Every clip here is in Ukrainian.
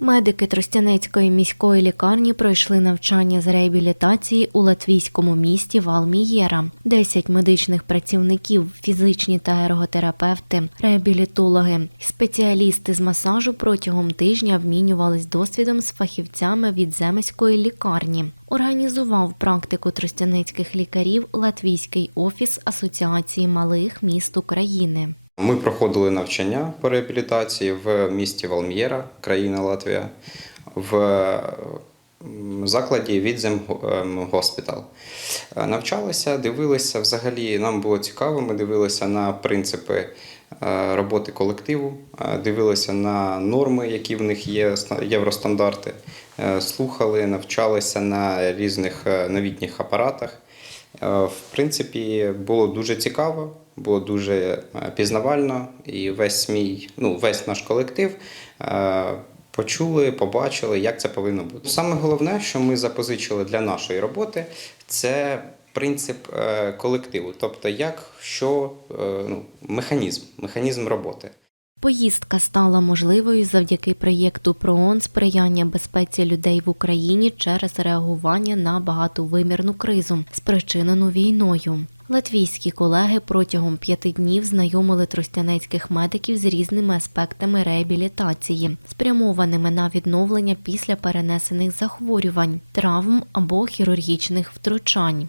Медики Тростянецької міської лікарні пройшли навчання з реабілітації у латвійському місті Валмієра. Десять медичних працівників, фізичні та ерготерапевти, реабілітологи, спеціалісти з масажу протягом тижня обмінювались досвідом з фахівцями від земської лікарні. Організував практику тростянецьких лікарів Латвійський офіс Асоціації малих міст України. Ми проходили навчання по реабілітації в місті Валм'єра, країна Латвія, в закладі Відзем Госпітал. Е, Навчалися, дивилися взагалі. Нам було цікаво. Ми дивилися на принципи е, роботи колективу, е, дивилися на норми, які в них є, ста- євростандарти. Слухали, навчалися на різних новітніх апаратах. Е, В принципі, було дуже цікаво, було дуже е, пізнавально, і весь мій, ну, весь наш колектив е, почули, побачили, як це повинно бути. Саме головне, що ми запозичили для нашої роботи, це принцип колективу, тобто як що ну, механізм, механізм роботи. Поїздка стала можливою завдяки проєкту ПРООН сприяння безпеці людей в Україні через реагування на багатовимірну кризу, спричинену війною. Латвійські колеги протягом п'яти днів знайомили тростянецьких медиків з різними аспектами реабілітації, спрямованими на відновлення після перенесених захворювань, травм або хірургічних втручань.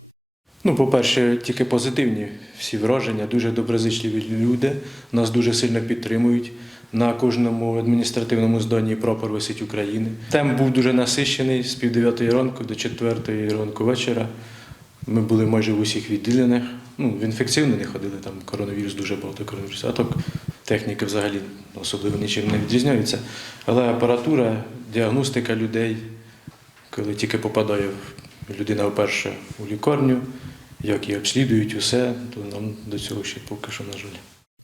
Ну, по-перше, тільки позитивні всі враження, дуже доброзичливі люди, нас дуже сильно підтримують. На кожному адміністративному зданні прапор висить України. Темп був дуже насичений з пів дев'ятої ранку до четвертої ранку вечора. Ми були майже в усіх відділеннях. Ну, в інфекційно не ходили, там коронавірус дуже багато коронавірусу. А так техніки взагалі особливо нічим не відрізняються. Але апаратура, діагностика людей, коли тільки попадає людина вперше у лікарню, як її обслідують усе, то нам до цього ще поки що, на жаль.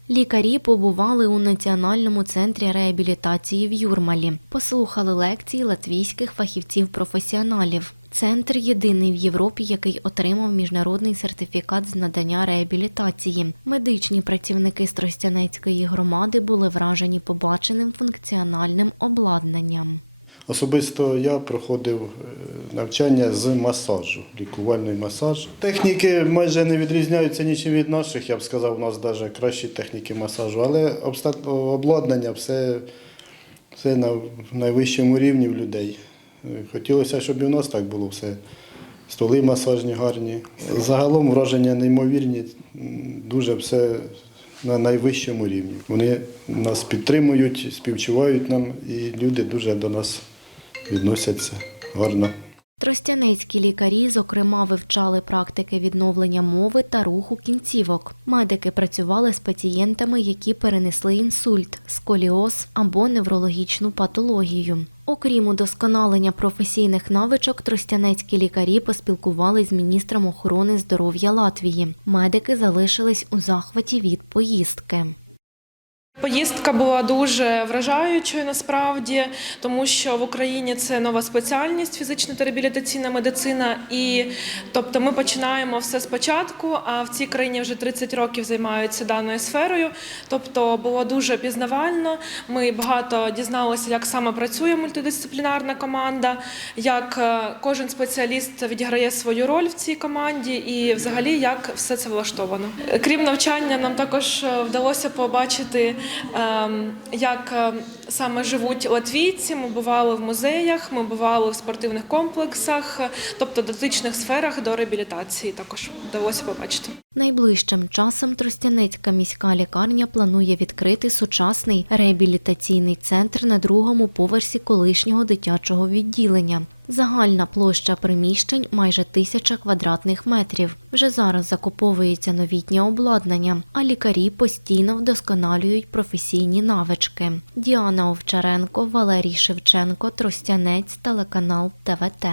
Лікарі побували у Національному центрі реабілітації в Юрмалі, послухали лекції латвійських фахівців-професіоналів. Центр єдиний в Європі, який отримав міжнародний сертифікат з надання реабілітації. Медичні працівники Стростянецької громади були вражені побаченим функціональним обладнанням. Особисто я проходив е, навчання з масажу, лікувальний масаж. Техніки майже не відрізняються нічим від наших, я б сказав, у нас навіть кращі техніки масажу, але обста- обладнання все, все на найвищому рівні в людей. Хотілося, щоб і в нас так було все. Столи масажні гарні. Загалом враження неймовірні, дуже все на найвищому рівні. Вони нас підтримують, співчувають нам, і люди дуже до нас відносяться гарно. Тростянецькі лікарі, зокрема, вивчали практики відновлення мови та руху кінцівок. Медики працювали з пацієнтами, які перенесли інсульт, сколіоз або неврологічну патологію. Окрім удосконалення професійних навичок, тростянецькі лікарі поспілкувались з міністром охорони здоров'я Латвії. Медики залишились у захваті від поїздки. Поїздка була дуже вражаючою насправді, тому що в Україні це нова спеціальність фізична та реабілітаційна медицина. І тобто ми починаємо все спочатку, а в цій країні вже 30 років займаються даною сферою. Тобто було дуже пізнавально. Ми багато дізналися, як саме працює мультидисциплінарна команда, як е, кожен спеціаліст відіграє свою роль в цій команді, і взагалі як все це влаштовано. Крім навчання, нам також е, вдалося побачити, як е, саме живуть латвійці. Ми бували в музеях, ми бували в спортивних комплексах, тобто дотичних сферах до реабілітації. Також вдалося побачити. Найближчим часом Тростянецька міська лікарня планує відкрити сучасний реабілітаційний центр на другому поверсі колишнього дитячого відділення. Загальна площа приміщень майже тисяча квадратних метрів. Вже зараз закуповується новітнє обладнання, а лікарі постійно вдосконалюють професійні навички. Діана Овчаренко, Валерій Шевченко, Тростянець, телеканал ТВТ.